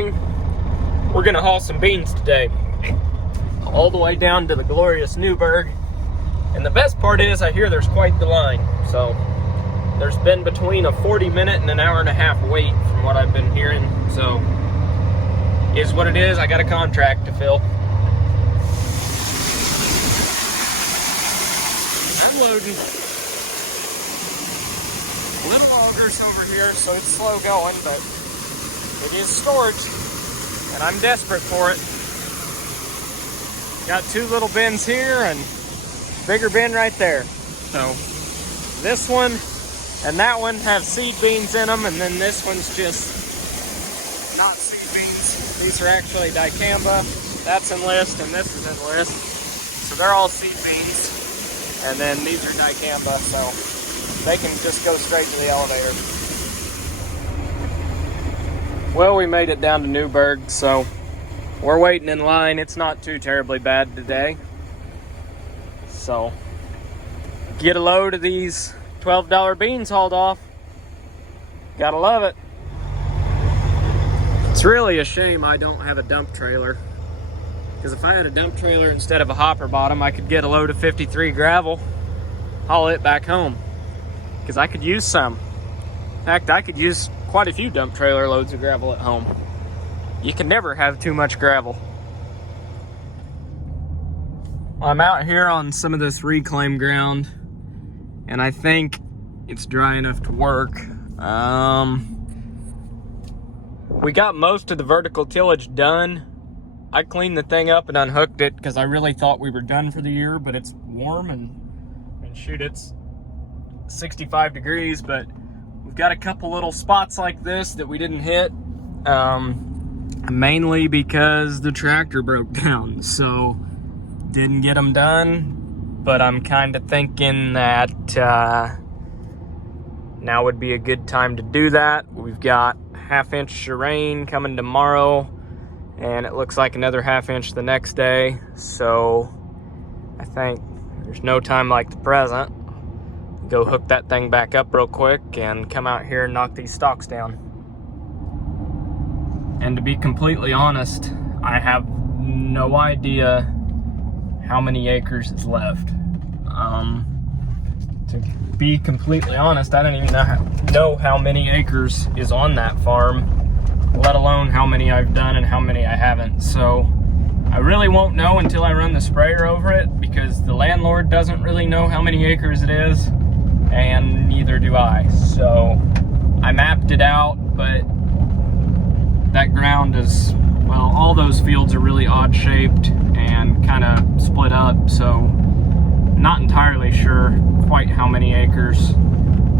morning. We're gonna haul some beans today, all the way down to the glorious Newburgh. And the best part is, I hear there's quite the line. So there's been between a 40-minute and an hour-and-a-half wait from what I've been hearing. So is what it is. I got a contract to fill. I'm loading. Little augers over here, so it's slow going, but it is storage, and I'm desperate for it. Got two little bins here and bigger bin right there. So this one and that one have seed beans in them, and then this one's just not seed beans. These are actually dicamba. That's enlist and this is enlist. So they're all seed beans. And then these are dicamba, so they can just go straight to the elevator. Well, we made it down to Newburgh, so we're waiting in line. It's not too terribly bad today. So, get a load of these $12 beans hauled off. Gotta love it. It's really a shame I don't have a dump trailer. Because if I had a dump trailer instead of a hopper bottom, I could get a load of 53 gravel, haul it back home. Because I could use some. In fact, I could use quite a few dump trailer loads of gravel at home. You can never have too much gravel. I'm out here on some of this reclaim ground, and I think it's dry enough to work. We got most of the vertical tillage done. I cleaned the thing up and unhooked it because I really thought we were done for the year, but it's warm and shoot, it's 65 degrees, but we've got a couple little spots like this that we didn't hit, mainly because the tractor broke down, so didn't get them done. But I'm kind of thinking that now would be a good time to do that. We've got half-inch of rain coming tomorrow, and it looks like another half-inch the next day, so I think there's no time like the present. Go hook that thing back up real quick and come out here and knock these stalks down. And to be completely honest, I have no idea how many acres is left. To be completely honest, I don't even know how many acres is on that farm, let alone how many I've done and how many I haven't. So I really won't know until I run the sprayer over it, because the landlord doesn't really know how many acres it is, and neither do I. So I mapped it out, but that ground is, well, all those fields are really odd shaped and kind of split up, so not entirely sure quite how many acres.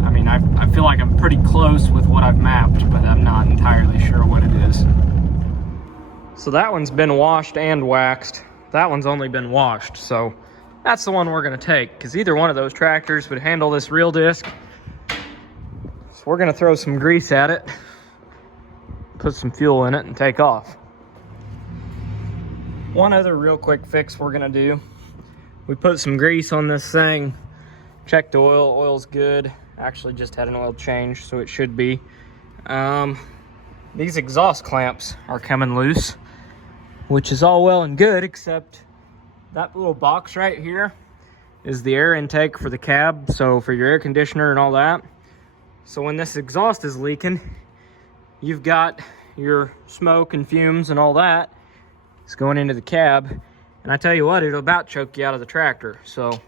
I mean, I feel like I'm pretty close with what I've mapped, but I'm not entirely sure what it is. So that one's been washed and waxed. That one's only been washed, so that's the one we're gonna take, because either one of those tractors would handle this reel disc. So we're gonna throw some grease at it, put some fuel in it, and take off. One other real quick fix we're gonna do. We put some grease on this thing, checked the oil, oil's good. Actually just had an oil change, so it should be. These exhaust clamps are coming loose, which is all well and good, except that little box right here is the air intake for the cab, so for your air conditioner and all that. So when this exhaust is leaking, you've got your smoke and fumes and all that. It's going into the cab, and I tell you what, it'll about choke you out of the tractor. So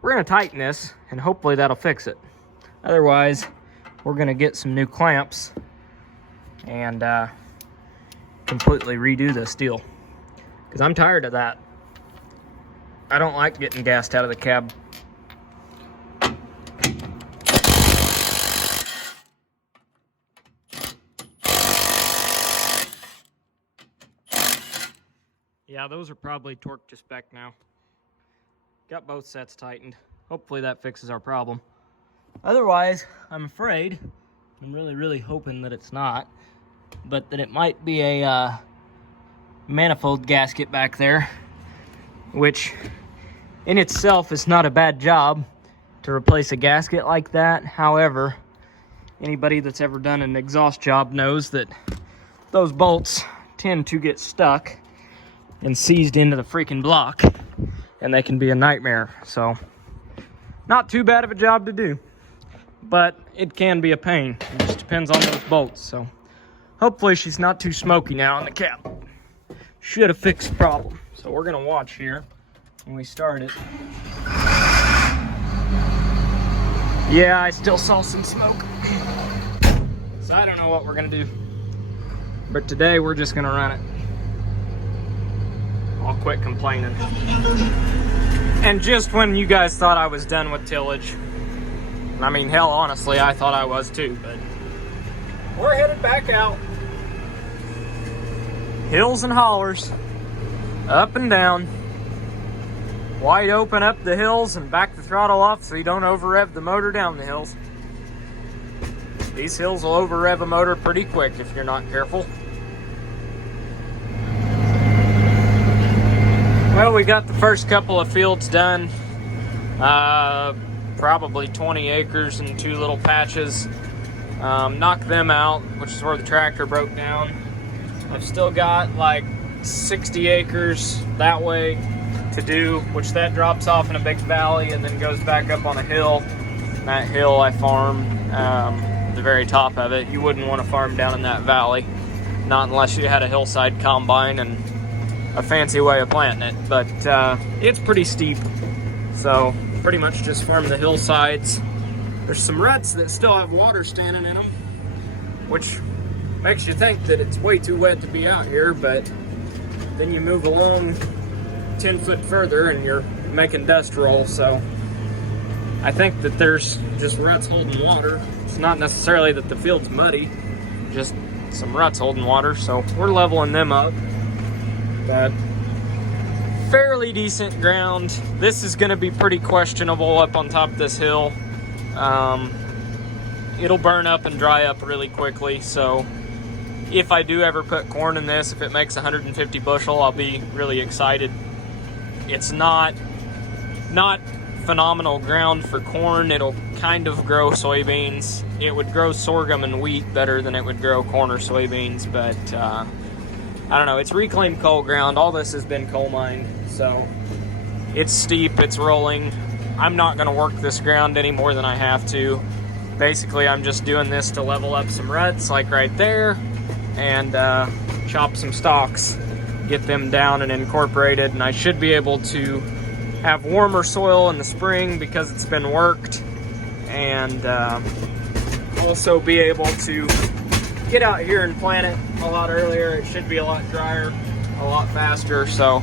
we're gonna tighten this, and hopefully that'll fix it. Otherwise, we're gonna get some new clamps and completely redo this deal, because I'm tired of that. I don't like getting gassed out of the cab. Yeah, those are probably torqued to spec now. Got both sets tightened. Hopefully that fixes our problem. Otherwise, I'm afraid, I'm really hoping that it's not, but that it might be a manifold gasket back there, which in itself is not a bad job to replace a gasket like that. However, anybody that's ever done an exhaust job knows that those bolts tend to get stuck and seized into the freaking block, and they can be a nightmare. So not too bad of a job to do, but it can be a pain. It just depends on those bolts. So hopefully she's not too smoky now in the cap. Should have fixed the problem. So we're gonna watch here when we start it. Yeah, I still saw some smoke. So I don't know what we're gonna do, but today we're just gonna run it. I'll quit complaining. And just when you guys thought I was done with tillage, I mean, hell, honestly, I thought I was too, but we're headed back out. Hills and hollers, up and down, wide open up the hills and back the throttle off so you don't over rev the motor down the hills. These hills will over rev a motor pretty quick if you're not careful. Well, we got the first couple of fields done. Probably 20 acres and 2 little patches. Knocked them out, which is where the tractor broke down. I've still got like 60 acres that way to do, which that drops off in a big valley and then goes back up on a hill. And that hill I farm the very top of it. You wouldn't want to farm down in that valley, not unless you had a hillside combine and a fancy way of planting it, but it's pretty steep, so pretty much just farm the hillsides. There's some ruts that still have water standing in them, which makes you think that it's way too wet to be out here, but then you move along 10 foot further and you're making dust roll, so I think that there's just ruts holding water. It's not necessarily that the field's muddy, just some ruts holding water, so we're leveling them up. But fairly decent ground. This is going to be pretty questionable up on top of this hill. It'll burn up and dry up really quickly, so if I do ever put corn in this, if it makes 150 bushel, I'll be really excited. It's not phenomenal ground for corn. It'll kind of grow soybeans. It would grow sorghum and wheat better than it would grow corn or soybeans, but I don't know, it's reclaimed coal ground. All this has been coal mined, so it's steep, it's rolling. I'm not gonna work this ground any more than I have to. Basically, I'm just doing this to level up some ruts, like right there, and chop some stalks, get them down and incorporated, and I should be able to have warmer soil in the spring because it's been worked, and also be able to get out here and plant it a lot earlier. It should be a lot drier, a lot faster, so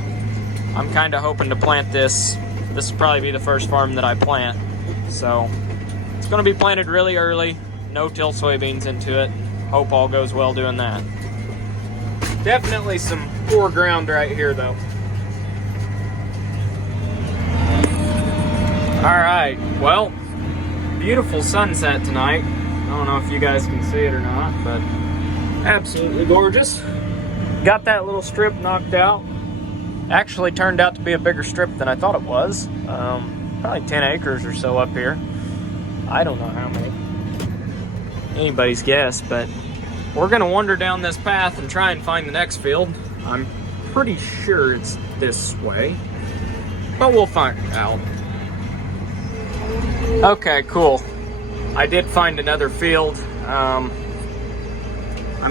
I'm kind of hoping to plant this. This will probably be the first farm that I plant, so it's going to be planted really early, no-till soybeans into it. Hope all goes well doing that. Definitely some poor ground right here though. Alright, well, beautiful sunset tonight. I don't know if you guys can see it or not, but absolutely gorgeous. Got that little strip knocked out. Actually turned out to be a bigger strip than I thought it was. Probably 10 acres or so up here. I don't know how many. Anybody's guess, but we're gonna wander down this path and try and find the next field. I'm pretty sure it's this way, but we'll find out. Okay, cool. I did find another field. I'm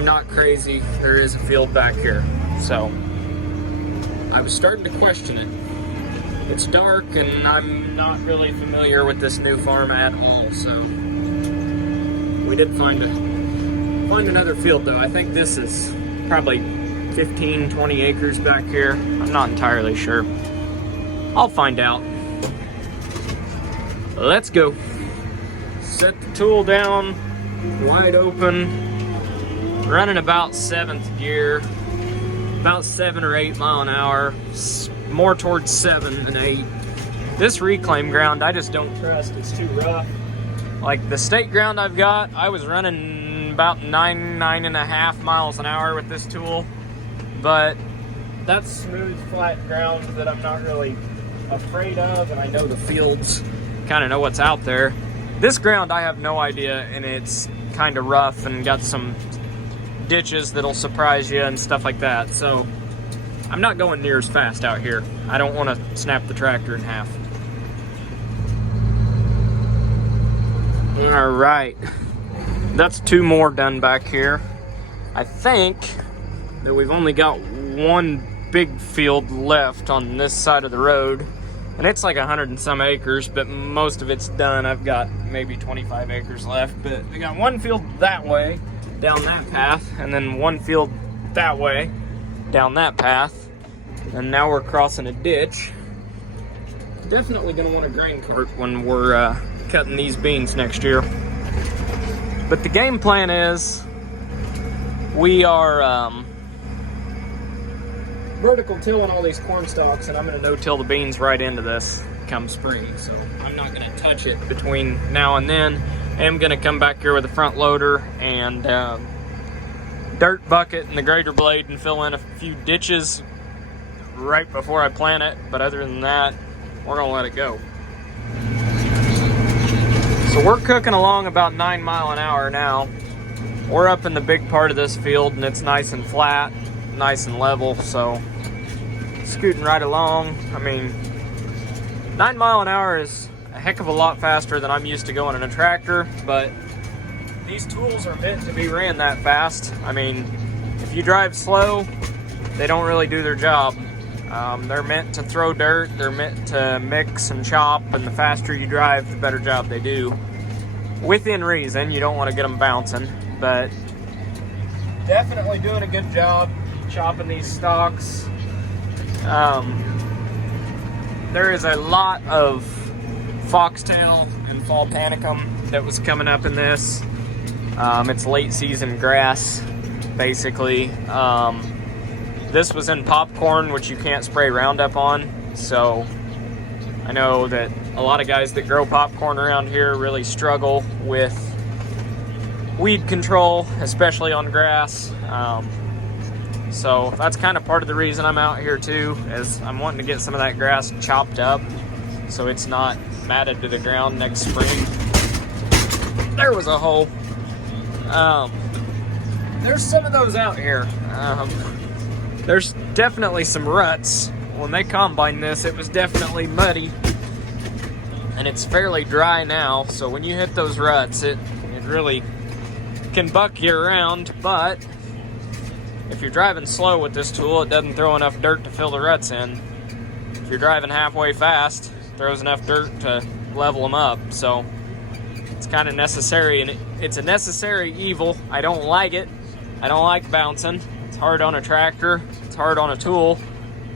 not crazy. There is a field back here. So I was starting to question it. It's dark and I'm not really familiar with this new farm at all. So we did find another field though. I think this is probably 15, 20 acres back here. I'm not entirely sure. I'll find out. Let's go. Set the tool down, wide open, running about 7th gear, about 7 or 8 mile an hour, more towards 7 than 8. This reclaim ground I just don't trust, it's too rough. Like the state ground I've got, I was running about 9.5 miles an hour with this tool, but that's smooth, flat ground that I'm not really afraid of, and I know the fields, kind of know what's out there. This ground I have no idea, and it's kind of rough and got some ditches that'll surprise you and stuff like that. So I'm not going near as fast out here. I don't want to snap the tractor in half. All right, that's 2 more done back here. I think that we've only got 1 big field left on this side of the road, and it's like 100 and some acres, but most of it's done. I've got maybe 25 acres left, but we got 1 field that way down that path, and then 1 field that way down that path, and now we're crossing a ditch. Definitely gonna want a grain cart when we're cutting these beans next year. But the game plan is we are vertical tilling all these corn stalks, and I'm gonna no-till the beans right into this come spring. So I'm not gonna touch it between now and then. I am gonna come back here with a front loader and dirt bucket and the grader blade and fill in a few ditches right before I plant it. But other than that, we're gonna let it go. So we're cooking along about 9 miles an hour now. We're up in the big part of this field, and it's nice and flat, nice and level, so scooting right along. I mean, 9 miles an hour is a heck of a lot faster than I'm used to going in a tractor, but these tools are meant to be ran that fast. I mean, if you drive slow, they don't really do their job. They're meant to throw dirt, they're meant to mix and chop, and the faster you drive, the better job they do. Within reason, you don't want to get them bouncing, but definitely doing a good job chopping these stalks. There is a lot of foxtail and fall panicum that was coming up in this. It's late season grass, basically. This was in popcorn, which you can't spray Roundup on, so I know that a lot of guys that grow popcorn around here really struggle with weed control, especially on grass. So that's kind of part of the reason I'm out here too, is I'm wanting to get some of that grass chopped up so it's not matted to the ground next spring. There was a hole. There's some of those out here. There's definitely some ruts. When they combine this, it was definitely muddy, and it's fairly dry now, so when you hit those ruts, it really can buck you around. But if you're driving slow with this tool, it doesn't throw enough dirt to fill the ruts in. If you're driving halfway fast, it throws enough dirt to level them up. So it's kind of necessary, and it's a necessary evil. I don't like it. I don't like bouncing. It's hard on a tractor, it's hard on a tool,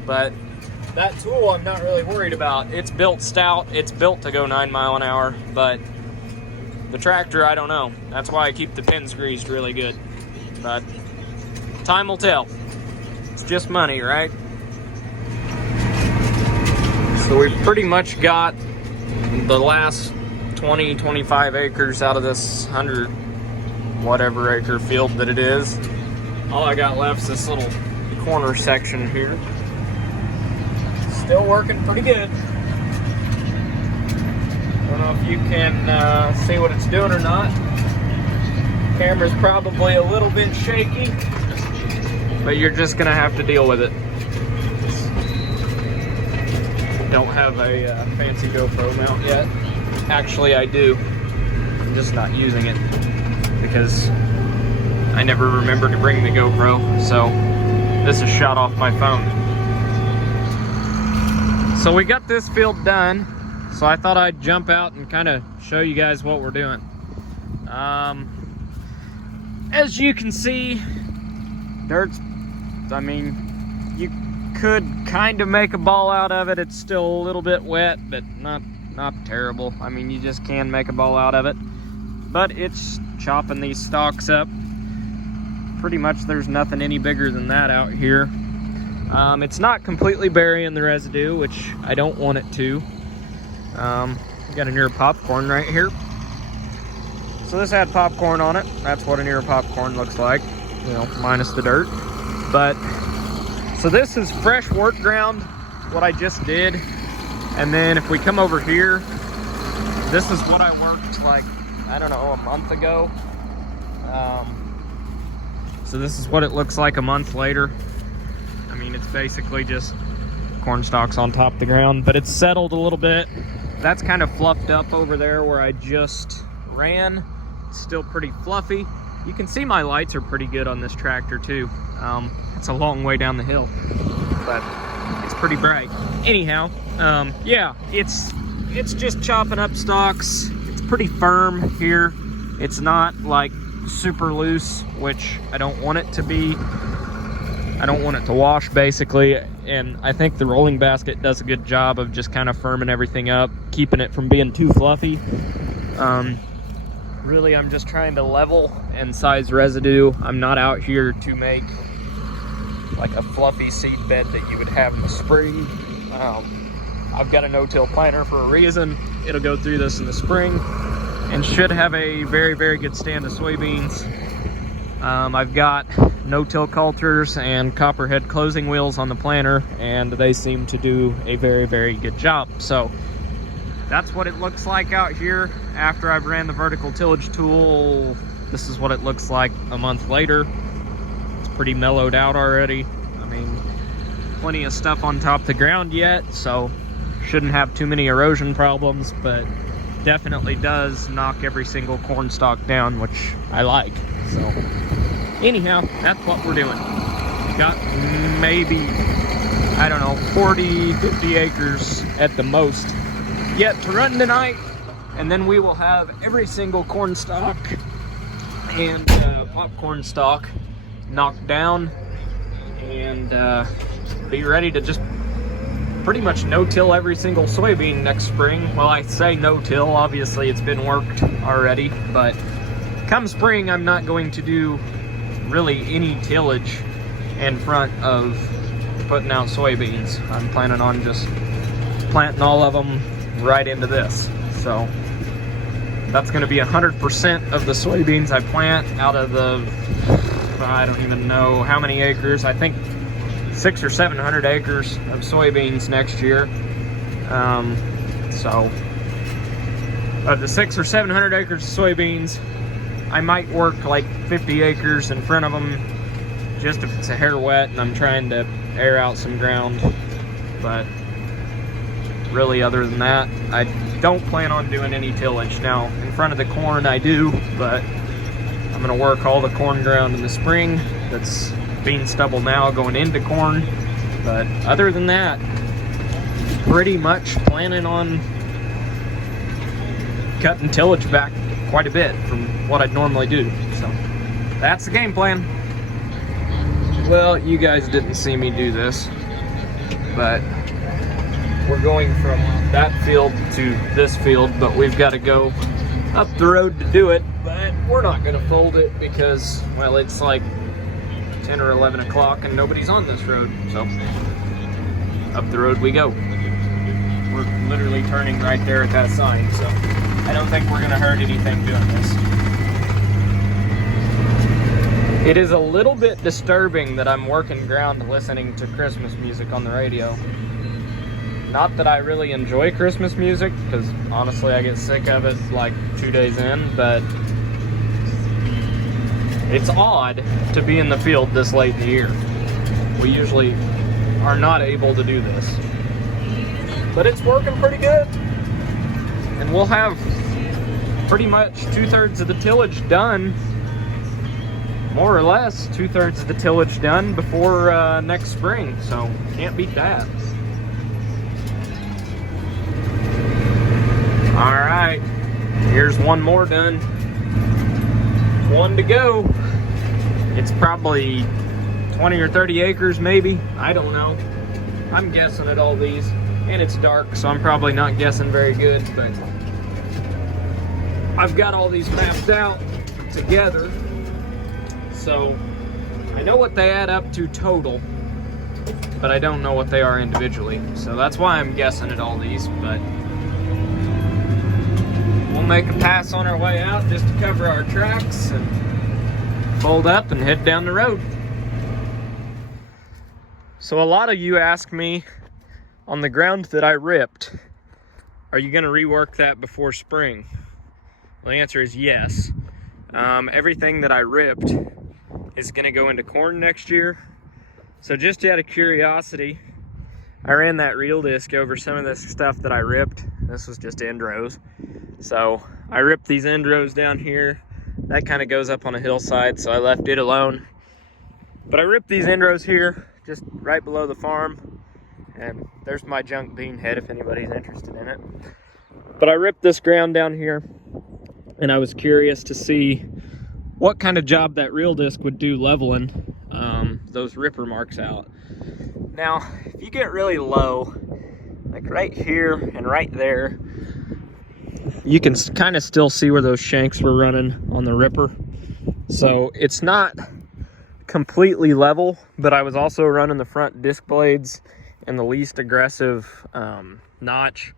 but that tool I'm not really worried about. It's built stout, it's built to go 9 miles an hour, but the tractor, I don't know. That's why I keep the pins greased really good. But time will tell. It's just money, right? So we've pretty much got the last 20, 25 acres out of this 100 whatever acre field that it is. All I got left is this little corner section here. Still working pretty good. Don't know if you can see what it's doing or not. Camera's probably a little bit shaky, but you're just gonna have to deal with it. Don't have a fancy GoPro mount yet. Actually, I do. I'm just not using it because I never remember to bring the GoPro, so this is shot off my phone. So we got this field done, so I thought I'd jump out and kind of show you guys what we're doing. As you can see, dirt's, I mean, you could kind of make a ball out of it. It's still a little bit wet, but not terrible. I mean, you just can make a ball out of it. But it's chopping these stalks up. Pretty much there's nothing any bigger than that out here. It's not completely burying the residue, which I don't want it to. Got an ear of popcorn right here. So this had popcorn on it. That's what an ear of popcorn looks like, you know, minus the dirt. But, so this is fresh work ground, what I just did. And then if we come over here, this is what I worked like, I don't know, a month ago. So this is what it looks like a month later. I mean, it's basically just corn stalks on top of the ground, but it's settled a little bit. That's kind of fluffed up over there where I just ran. It's still pretty fluffy. You can see my lights are pretty good on this tractor too. It's a long way down the hill, but it's pretty bright. Anyhow, yeah, it's just chopping up stalks. It's pretty firm here. It's not like super loose, which I don't want it to be. I don't want it to wash basically, and I think the rolling basket does a good job of just kind of firming everything up, keeping it from being too fluffy. Really, I'm just trying to level and size residue. I'm not out here to make like a fluffy seed bed that you would have in the spring. I've got a no-till planter for a reason. It'll go through this in the spring and should have a very, very good stand of soybeans. I've got no-till coulters and copperhead closing wheels on the planter, and they seem to do a very, very good job. So that's what it looks like out here after I've ran the vertical tillage tool. This is what it looks like a month later. It's pretty mellowed out already. I mean, plenty of stuff on top of the ground yet, so shouldn't have too many erosion problems, but definitely does knock every single corn stalk down, which I like. So anyhow, that's what we're doing. We got maybe, I don't know, 40, 50 acres at the most yet to run tonight, and then we will have every single corn stalk and popcorn stalk knocked down and be ready to just pretty much no-till every single soybean next spring. Well, I say no-till, obviously it's been worked already, but come spring I'm not going to do really any tillage in front of putting out soybeans. I'm planning on just planting all of them right into this. So that's going to be 100% of the soybeans I plant out of the, I don't even know how many acres. I think 600 or 700 acres of soybeans next year. So of the 600 or 700 acres of soybeans, I might work like 50 acres in front of them, just if it's a hair wet and I'm trying to air out some ground. But really, other than that, I don't plan on doing any tillage. Now, in front of the corn I do, but I'm gonna work all the corn ground in the spring. That's bean stubble now going into corn. But other than that, pretty much planning on cutting tillage back quite a bit from what I'd normally do. So that's the game plan. Well, you guys didn't see me do this, but we're going from that field to this field, but we've got to go up the road to do it. But we're not going to fold it because, well, it's like 10 or 11 o'clock and nobody's on this road. So up the road we go. We're literally turning right there at that sign, so I don't think we're going to hurt anything doing this. It is a little bit disturbing that I'm working ground listening to Christmas music on the radio. Not that I really enjoy Christmas music, because honestly I get sick of it like 2 days in, but it's odd to be in the field this late in the year. We usually are not able to do this. But it's working pretty good. And we'll have pretty much 2/3 of the tillage done, more or less 2/3 of the tillage done before next spring, so can't beat that. All right, here's one more done. One to go. It's probably 20 or 30 acres maybe, I don't know. I'm guessing at all these, and it's dark, so I'm probably not guessing very good, but I've got all these mapped out together, so I know what they add up to total, but I don't know what they are individually. So that's why I'm guessing at all these, but we'll make a pass on our way out just to cover our tracks and fold up and head down the road. So a lot of you ask me, on the ground that I ripped, are you gonna rework that before spring? Well, the answer is yes. Everything that I ripped is gonna go into corn next year. So just out of curiosity, I ran that reel disc over some of this stuff that I ripped. This was just end rows. So I ripped these end rows down here. That kind of goes up on a hillside, so I left it alone. But I ripped these end rows here, just right below the farm. And there's my junk bean head if anybody's interested in it. But I ripped this ground down here, and I was curious to see what kind of job that reel disc would do leveling those ripper marks out. Now, if you get really low, like right here and right there, you can kind of still see where those shanks were running on the ripper. So it's not completely level, but I was also running the front disc blades in the least aggressive notch,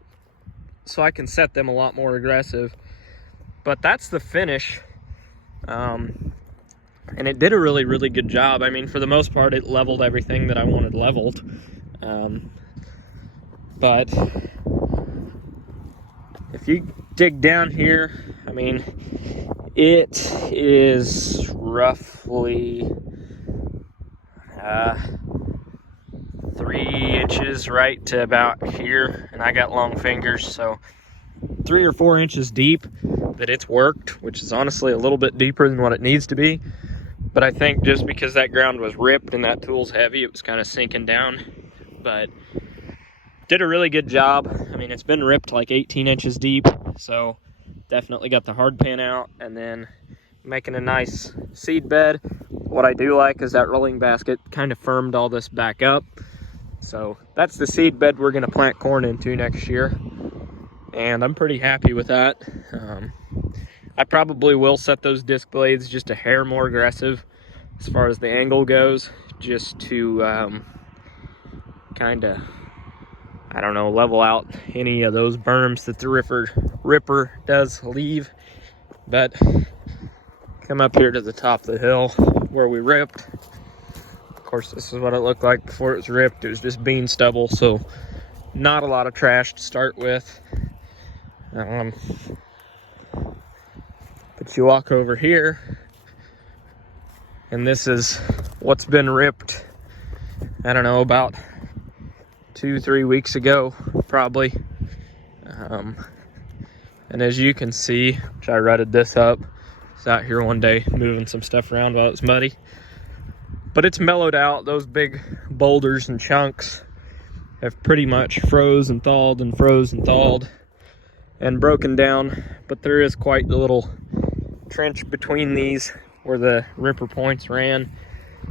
so I can set them a lot more aggressive. But that's the finish, and it did a really, really good job. I mean, for the most part, it leveled everything that I wanted leveled. But if you dig down here, I mean, it is roughly 3 inches right to about here, and I got long fingers, so 3 or 4 inches deep that it's worked, which is honestly a little bit deeper than what it needs to be. But I think just because that ground was ripped and that tool's heavy, it was kind of sinking down. But did a really good job. I mean, it's been ripped like 18 inches deep, so definitely got the hard pan out, and then making a nice seed bed. What I do like is that rolling basket kind of firmed all this back up. So that's the seed bed we're gonna plant corn into next year, and I'm pretty happy with that. I probably will set those disc blades just a hair more aggressive as far as the angle goes, just to kind of, I don't know, level out any of those berms that the ripper does leave. But come up here to the top of the hill where we ripped. Of course, this is what it looked like before it was ripped. It was just bean stubble, so not a lot of trash to start with. But you walk over here, and this is what's been ripped, I don't know, about 2-3 weeks ago, probably. And as you can see, which I rutted this up, I was out here one day moving some stuff around while it was muddy. But it's mellowed out. Those big boulders and chunks have pretty much froze and thawed and froze and thawed and broken down. But there is quite the little trench between these where the ripper points ran.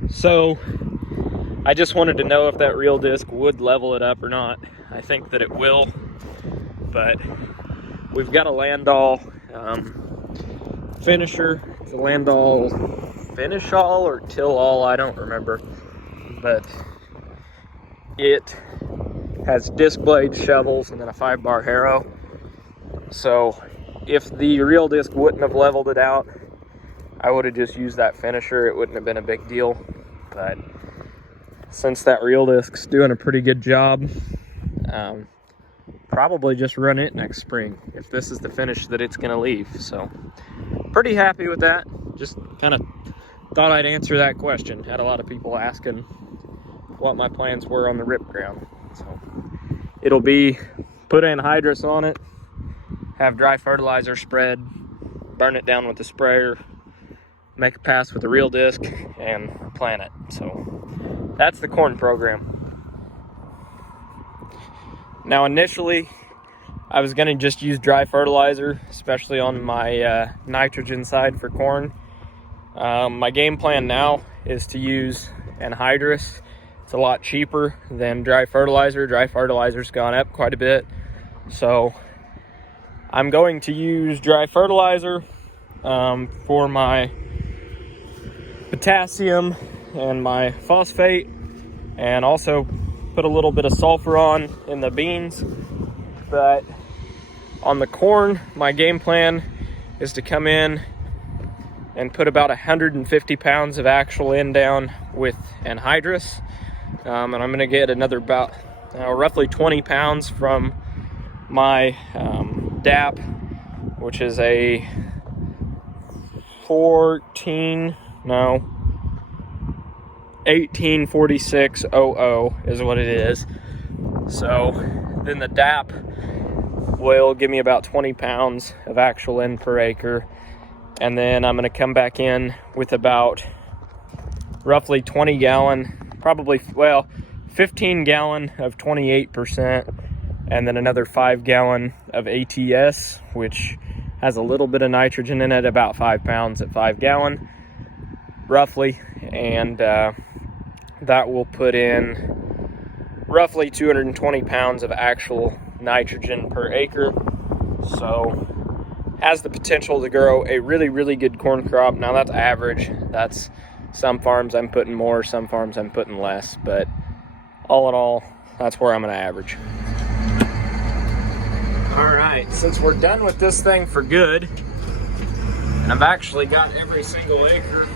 So I just wanted to know if that reel disc would level it up or not. I think that it will, but we've got a Landau finisher. It's a Landau finish all or till all, I don't remember, but it has disc blade shovels and then a 5-bar harrow. So if the reel disc wouldn't have leveled it out, I would have just used that finisher. It wouldn't have been a big deal. But since that reel disc's doing a pretty good job, probably just run it next spring if this is the finish that it's gonna leave. So pretty happy with that. Just kind of thought I'd answer that question. Had a lot of people asking what my plans were on the rip ground. So it'll be put anhydrous on it, have dry fertilizer spread, burn it down with the sprayer, make a pass with the reel disc, and plant it. So that's the corn program. Now initially, I was gonna just use dry fertilizer, especially on my nitrogen side for corn. My game plan now is to use anhydrous. It's a lot cheaper than dry fertilizer. Dry fertilizer's gone up quite a bit. So I'm going to use dry fertilizer for my potassium and my phosphate, and also put a little bit of sulfur on in the beans. But on the corn, my game plan is to come in and put about 150 pounds of actual N down with anhydrous. And I'm gonna get another about roughly 20 pounds from my DAP, which is a 1846.00 is what it is. So then the DAP will give me about 20 pounds of actual in per acre. And then I'm gonna come back in with about roughly 20 gallon, probably, well, 15 gallon of 28%, and then another 5 gallon of ATS, which has a little bit of nitrogen in it, about 5 pounds at 5 gallon, roughly. And that will put in roughly 220 pounds of actual nitrogen per acre. So has the potential to grow a really, really good corn crop. Now that's average. That's some farms I'm putting more, some farms I'm putting less, but all in all, that's where I'm gonna average. All right, since we're done with this thing for good, and I've actually got every single acre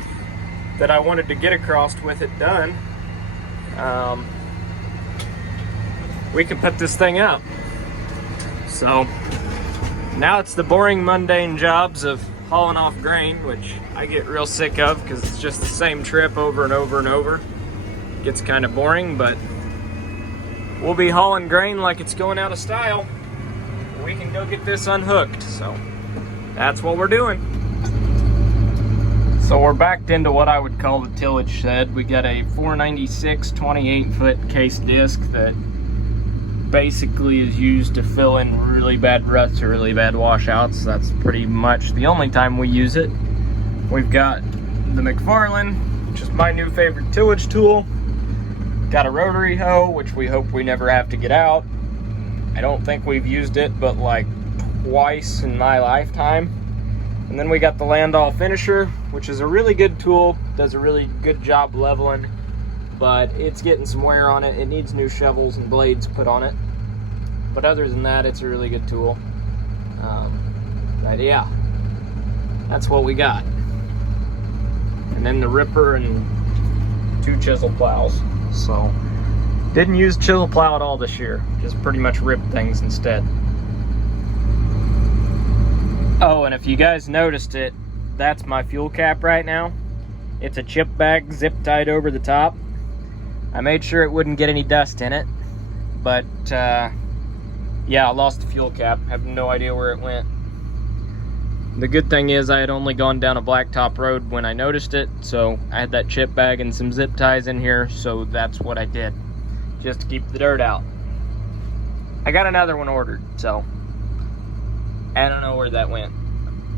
that I wanted to get across with it done, we can put this thing up. So now it's the boring, mundane jobs of hauling off grain, which I get real sick of because it's just the same trip over and over and over. It gets kind of boring, but we'll be hauling grain like it's going out of style. We can go get this unhooked, so that's what we're doing. So we're backed into what I would call the tillage shed. We got a 496 28-foot case disc that basically is used to fill in really bad ruts or really bad washouts. That's pretty much the only time we use it. We've got the McFarlane, which is my new favorite tillage tool. Got a rotary hoe, which we hope we never have to get out. I don't think we've used it but like twice in my lifetime. And then we got the Landall finisher, which is a really good tool, does a really good job leveling, but it's getting some wear on it. It needs new shovels and blades put on it. But other than that, it's a really good tool. But yeah, that's what we got. And then the ripper and 2 chisel plows. So didn't use chisel plow at all this year, just pretty much ripped things instead. Oh, and if you guys noticed it, that's my fuel cap right now. It's a chip bag zip tied over the top. I made sure it wouldn't get any dust in it, but yeah, I lost the fuel cap. Have no idea where it went. The good thing is I had only gone down a blacktop road when I noticed it, so I had that chip bag and some zip ties in here, so that's what I did, just to keep the dirt out. I got another one ordered, so I don't know where that went.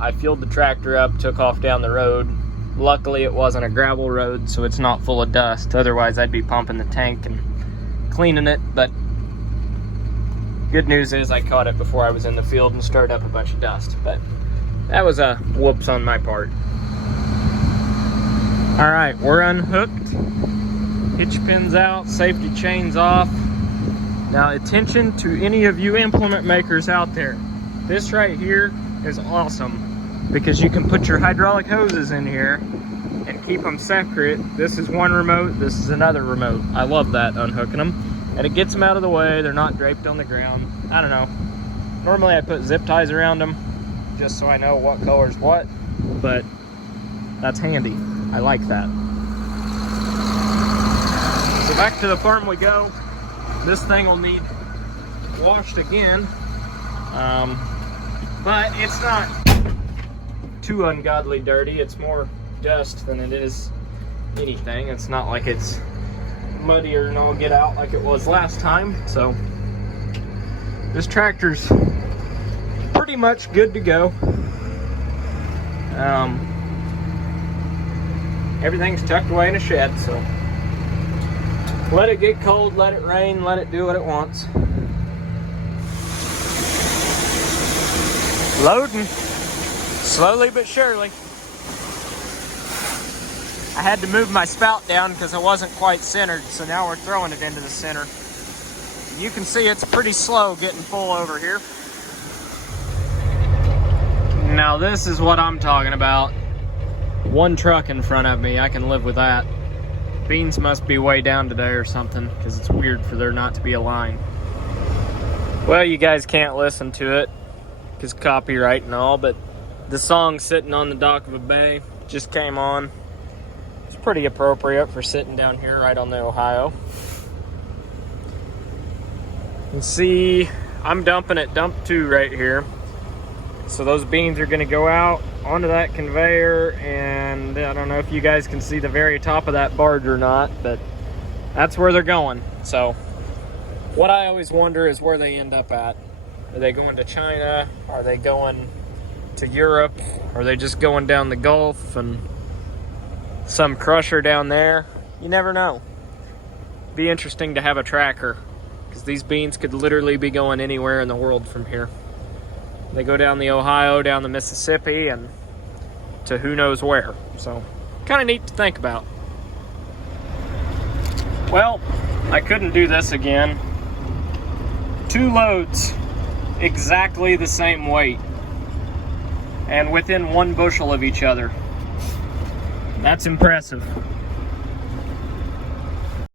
I fueled the tractor up, took off down the road. Luckily it wasn't a gravel road, so it's not full of dust. Otherwise I'd be pumping the tank and cleaning it, but good news is I caught it before I was in the field and stirred up a bunch of dust. But that was a whoops on my part. All right, we're unhooked. Hitch pins out, safety chains off. Now attention to any of you implement makers out there. This right here is awesome because you can put your hydraulic hoses in here and keep them separate. This is one remote, this is another remote. I love that, unhooking them. And it gets them out of the way, they're not draped on the ground. I don't know. Normally I put zip ties around them just so I know what color's what, but that's handy. I like that. So back to the farm we go. This thing will need washed again, but it's not too ungodly dirty. It's more dust than it is anything. It's not like it's muddier and all get out like it was last time. So this tractor's pretty much good to go. Everything's tucked away in a shed, so let it get cold, let it rain, let it do what it wants. Loading, slowly but surely. I had to move my spout down because I wasn't quite centered, so now we're throwing it into the center. You can see it's pretty slow getting full over here. Now this is what I'm talking about. One truck in front of me, I can live with that. Beans must be way down today or something, because it's weird for there not to be a line. Well, you guys can't listen to it, because copyright and all, but the song Sitting on the Dock of a Bay just came on. It's pretty appropriate for sitting down here right on the Ohio. You can see I'm dumping at dump 2 right here. So those beans are gonna go out onto that conveyor, and I don't know if you guys can see the very top of that barge or not, but that's where they're going. So what I always wonder is where they end up at. Are they going to China? Are they going to Europe? Are they just going down the Gulf and some crusher down there? You never know. Be interesting to have a tracker, because these beans could literally be going anywhere in the world from here. They go down the Ohio, down the Mississippi, and to who knows where. So, kind of neat to think about. Well, I couldn't do this again. 2 loads, exactly the same weight, and within 1 bushel of each other. That's impressive.